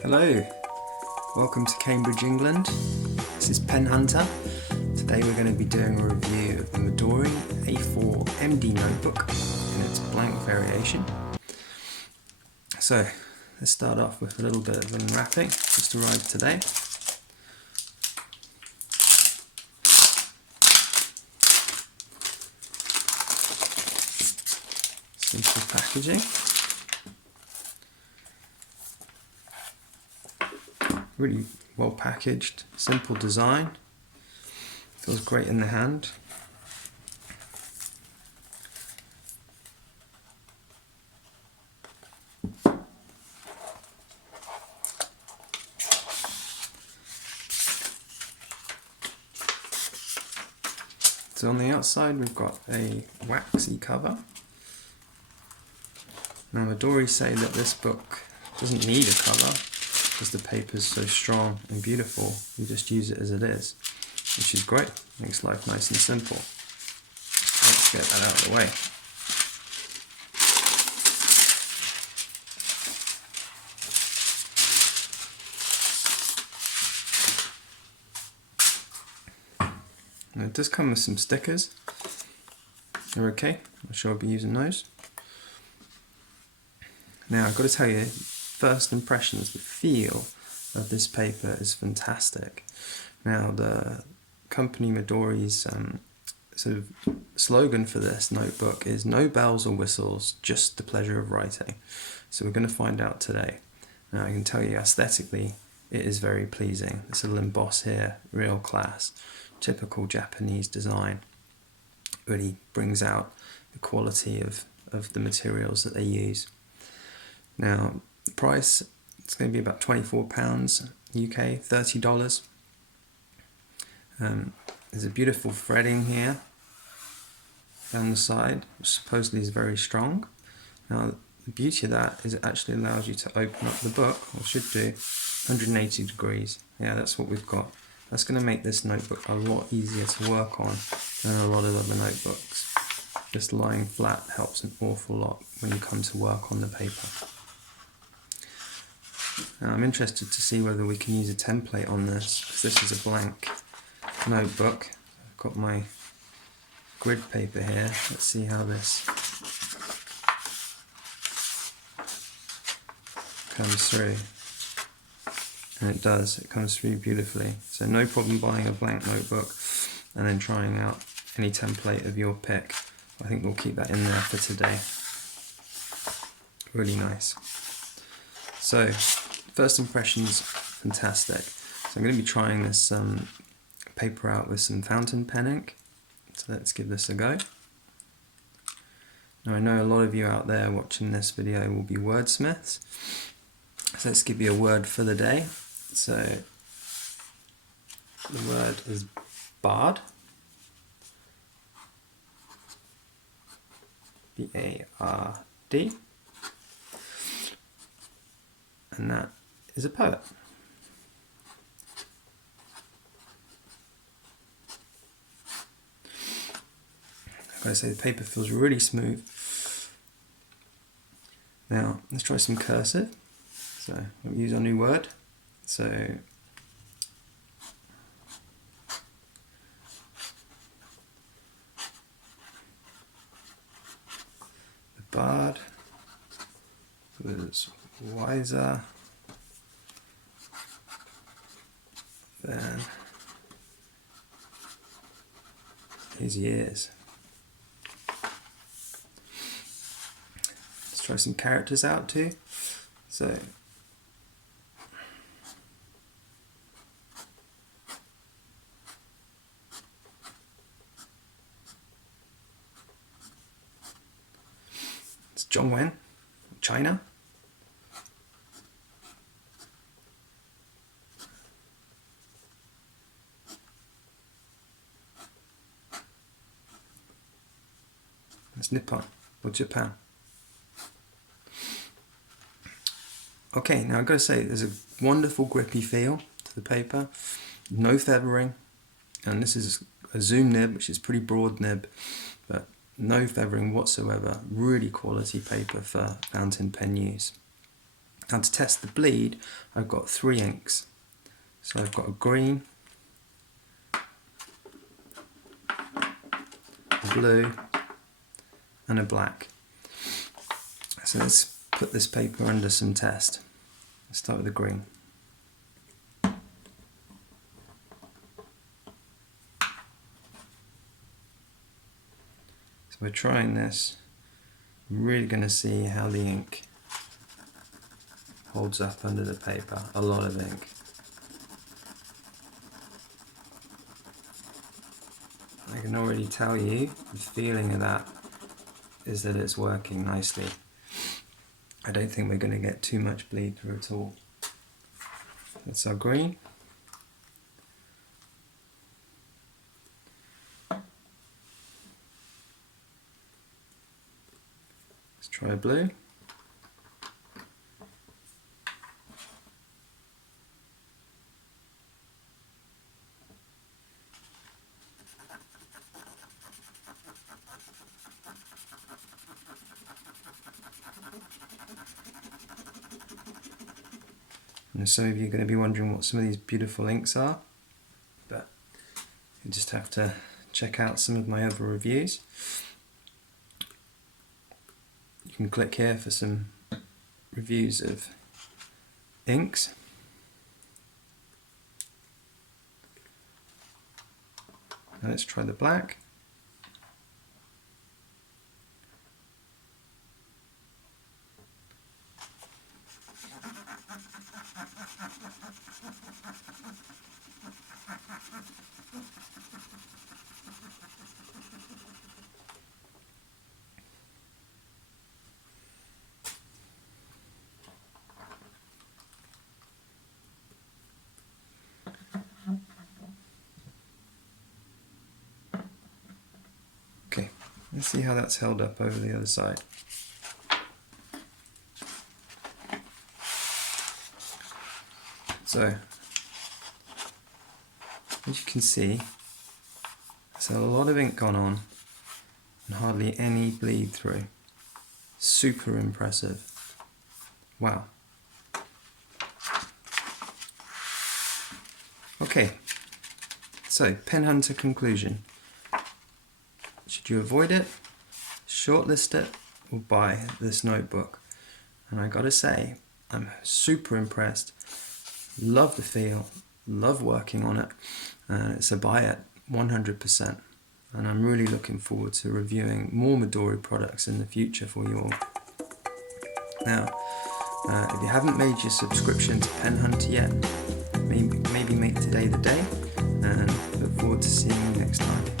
Hello, welcome to Cambridge, England. This is Pen Hunter. Today we're going to be doing a review of the Midori A4 MD Notebook in its blank variation. So let's start off with a little bit of unwrapping, just arrived today. Simple packaging. Really well packaged, simple design. Feels great in the hand. So on the outside we've got a waxy cover. Now Midori say that this book doesn't need a cover because the paper is so strong and beautiful. You just use it as it is, which is great. Makes life nice and simple. Let's get that out of the way. Now it does come with some stickers. They're okay. I'm sure I'll be using those. Now I've got to tell you, first impressions, the feel of this paper is fantastic. Now the company Midori's sort of slogan for this notebook is no bells or whistles, just the pleasure of writing. So we're going to find out today. Now I can tell you aesthetically it is very pleasing. This little emboss here, real class, typical Japanese design. Really brings out the quality of the materials that they use. Now the price, it's going to be about £24 UK, $30. There's a beautiful threading here down the side, which supposedly is very strong. Now the beauty of that is it actually allows you to open up the book, or should do, 180 degrees. Yeah, that's what we've got. That's going to make this notebook a lot easier to work on than a lot of other notebooks. Just lying flat helps an awful lot when you come to work on the paper. Now I'm interested to see whether we can use a template on this, because this is a blank notebook. I've got my grid paper here. Let's see how this comes through. And it does, it comes through beautifully. So no problem buying a blank notebook and then trying out any template of your pick. I think we'll keep that in there for today. Really nice. So first impressions, fantastic. So I'm going to be trying this paper out with some fountain pen ink. So let's give this a go. Now I know a lot of you out there watching this video will be wordsmiths. So let's give you a word for the day. So the word is bard. B-A-R-D. And that is a poet. I've got to say the paper feels really smooth. Now let's try some cursive. So we'll use our new word. So the bard was wiser than his years. Let's try some characters out too. So it's John Wen, China. It's Nippon, or Japan. Okay, now I've got to say there's a wonderful grippy feel to the paper, no feathering, and this is a zoom nib, which is pretty broad nib, but no feathering whatsoever. Really quality paper for fountain pen use. Now to test the bleed, I've got 3 inks. So I've got a green, a blue and a black. So let's put this paper under some test. Let's start with the green. So we're trying this. I'm really going to see how the ink holds up under the paper. A lot of ink. I can already tell you the feeling of that is that it's working nicely. I don't think we're going to get too much bleed through at all. That's our green. Let's try blue. And some of you are going to be wondering what some of these beautiful inks are, but you just have to check out some of my other reviews. You can click here for some reviews of inks. Now let's try the black. Okay, let's see how that's held up over the other side. So, as you can see, there's a lot of ink gone on and hardly any bleed through. Super impressive. Wow. Okay, so pen hunter conclusion. Should you avoid it, shortlist it, or buy this notebook? And I gotta say, I'm super impressed. Love the feel, love working on it. It's a buy it 100%. And I'm really looking forward to reviewing more Midori products in the future for you all. Now, if you haven't made your subscription to Pen Hunter yet, maybe make today the day, and look forward to seeing you next time.